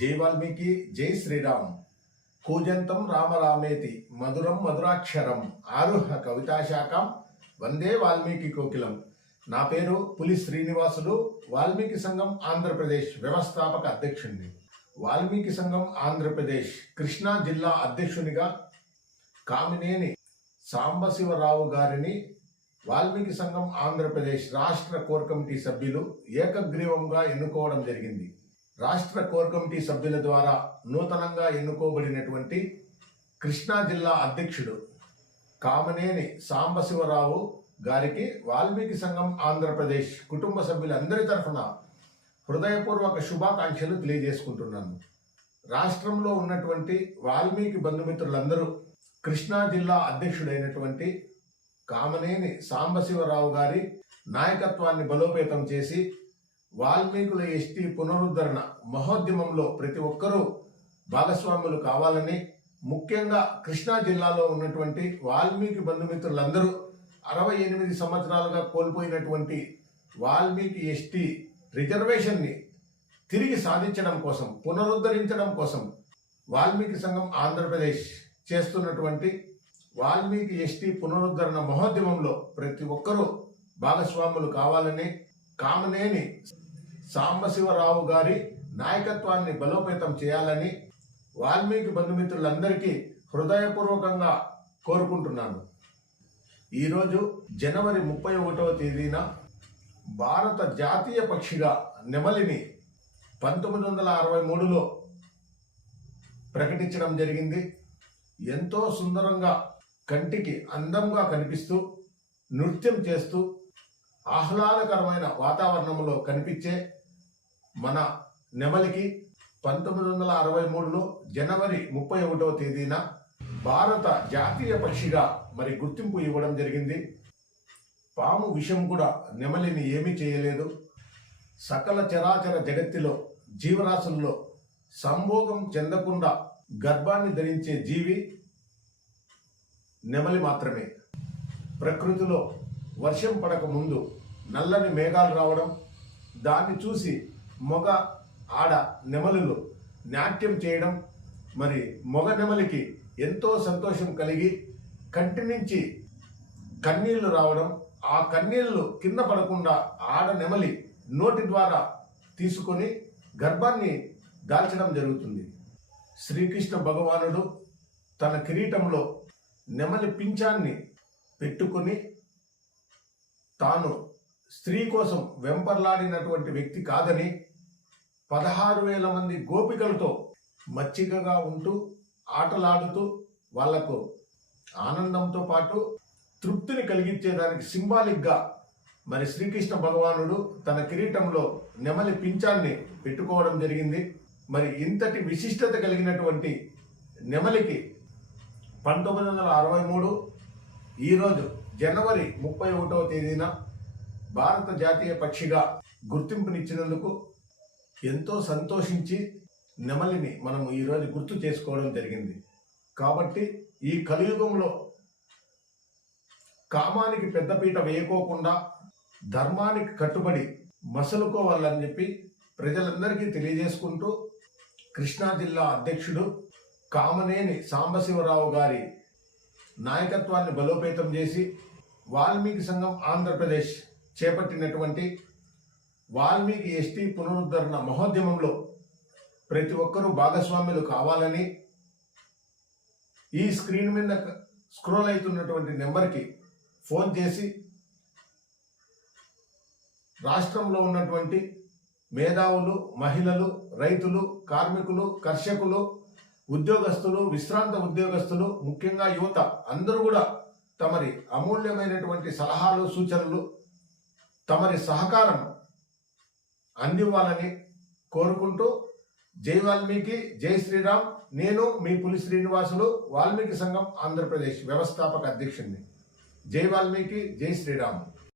జై వాల్మీకి జై శ్రీరామ్. కూజంతం రామరామేతి మధురం మధురాక్షరం ఆరుహ కవితాశాఖం వందే వాల్మీకి కోకిలం. నా పేరు పులి శ్రీనివాసులు వాల్మీకి సంఘం ఆంధ్రప్రదేశ్ వ్యవస్థాపక అధ్యక్షుడిని వాల్మీకి సంఘం ఆంధ్రప్రదేశ్ కృష్ణా జిల్లా అధ్యక్షునిగా కామినేని సాంబశివరావు గారిని వాల్మీకి సంఘం ఆంధ్రప్రదేశ్ రాష్ట్ర కోర్ కమిటీ సభ్యులు ఏకగ్రీవంగా ఎన్నుకోవడం జరిగింది. రాష్ట్ర కోర్ కమిటీ సభ్యుల ద్వారా నూతనంగా ఎన్నుకోబడినటువంటి కృష్ణా జిల్లా అధ్యక్షుడు కామనేని సాంబశివరావు గారికి వాల్మీకి సంఘం ఆంధ్రప్రదేశ్ కుటుంబ సభ్యులందరి తరఫున హృదయపూర్వక శుభాకాంక్షలు తెలియజేసుకుంటున్నాను. రాష్ట్రంలో ఉన్నటువంటి వాల్మీకి బంధుమిత్రులందరూ కృష్ణా జిల్లా అధ్యక్షుడైనటువంటి కామనేని సాంబశివరావు గారి నాయకత్వాన్ని బలోపేతం చేసి వాల్మీకుల ఎస్టీ పునరుద్ధరణ మహోద్యమంలో ప్రతి ఒక్కరూ భాగస్వాములు కావాలని ముఖ్యంగా కృష్ణా జిల్లాలో ఉన్నటువంటి వాల్మీకి బంధుమిత్రులందరూ అరవై ఎనిమిది సంవత్సరాలుగా కోల్పోయినటువంటి వాల్మీకి ఎస్టీ రిజర్వేషన్ని తిరిగి సాధించడం కోసం పునరుద్ధరించడం కోసం వాల్మీకి సంఘం ఆంధ్రప్రదేశ్ చేస్తున్నటువంటి వాల్మీకి ఎస్టీ పునరుద్ధరణ మహోద్యమంలో ప్రతి ఒక్కరూ భాగస్వాములు కావాలని కామనేని సాంబశివరావు గారి నాయకత్వాన్ని బలోపేతం చేయాలని వాల్మీకి బంధుమిత్రులందరికీ హృదయపూర్వకంగా కోరుకుంటున్నాను. ఈరోజు జనవరి ముప్పై ఒకటవ తేదీన భారత జాతీయ పక్షిగా నెమలిని పంతొమ్మిది వందల అరవై మూడులో ప్రకటించడం జరిగింది. ఎంతో సుందరంగా కంటికి అందంగా కనిపిస్తూ నృత్యం చేస్తూ ఆహ్లాదకరమైన వాతావరణంలో కనిపించే మన నెమలికి పంతొమ్మిది వందల అరవై మూడులో జనవరి ముప్పై ఒకటవ తేదీన భారత జాతీయ పక్షిగా మరి గుర్తింపు ఇవ్వడం జరిగింది. పాము విషం కూడా నెమలిని ఏమీ చేయలేదు. సకల చరాచర జగత్తులో జీవరాశుల్లో సంభోగం చెందకుండా గర్భాన్ని ధరించే జీవి నెమలి మాత్రమే. ప్రకృతిలో వర్షం పడక ముందు నల్లని మేఘాలు రావడం దాన్ని చూసి మొగ ఆడ నెమలులు నాట్యం చేయడం మరి మొగ నెమలికి ఎంతో సంతోషం కలిగి కంటి నుంచి కన్నీళ్ళు రావడం ఆ కన్నీళ్ళు కింద పడకుండా ఆడ నెమలి నోటి ద్వారా తీసుకొని గర్భాన్ని దాల్చడం జరుగుతుంది. శ్రీకృష్ణ భగవానుడు తన కిరీటంలో నెమలి పింఛాన్ని పెట్టుకొని తాను స్త్రీ కోసం వెంపర్లాడినటువంటి వ్యక్తి కాదని పదహారు వేల మంది గోపికలతో మచ్చికగా ఉంటూ ఆటలాడుతూ వాళ్ళకు ఆనందంతో పాటు తృప్తిని కలిగించేదానికి సింబాలిక్గా మరి శ్రీకృష్ణ భగవానుడు తన కిరీటంలో నెమలి పింఛాన్ని పెట్టుకోవడం జరిగింది. మరి ఇంతటి విశిష్టత కలిగినటువంటి నెమలికి పంతొమ్మిది వందల అరవై మూడు ఈరోజు జనవరి ముప్పై ఒకటవ తేదీన భారత జాతీయ పక్షిగా గుర్తింపునిచ్చినందుకు ఎంతో సంతోషించి నెమలిని మనం ఈరోజు గుర్తు చేసుకోవడం జరిగింది. కాబట్టి ఈ కలియుగంలో కామానికి పెద్దపీట వేయకోకుండా ధర్మానికి కట్టుబడి మసలుకోవాలని చెప్పి ప్రజలందరికీ తెలియజేసుకుంటూ కృష్ణా జిల్లా అధ్యక్షుడు కామనేని సాంబశివరావు గారి నాయకత్వాన్ని బలోపేతం చేసి వాల్మీకి సంఘం ఆంధ్రప్రదేశ్ చేపట్టినటువంటి వాల్మీకి ఎస్టీ పునరుద్ధరణ మహోద్యమంలో ప్రతి ఒక్కరూ భాగస్వామ్యులు కావాలని ఈ స్క్రీన్ మీద స్క్రోల్ అవుతున్నటువంటి నెంబర్కి ఫోన్ చేసి రాష్ట్రంలో ఉన్నటువంటి మేధావులు మహిళలు రైతులు కార్మికులు కర్షకులు ఉద్యోగస్తులు విశ్రాంత ఉద్యోగస్తులు ముఖ్యంగా యువత అందరూ కూడా తమరి అమూల్యమైనటువంటి సలహాలు సూచనలు తమరి సహకారం అందివ్వాలని కోరుకుంటూ జై వాల్మీకి జై శ్రీరామ్. నేను మీ పులి శ్రీనివాసులు వాల్మీకి సంఘం ఆంధ్రప్రదేశ్ వ్యవస్థాపక అధ్యక్షుడిని. జై వాల్మీకి జై శ్రీరామ్.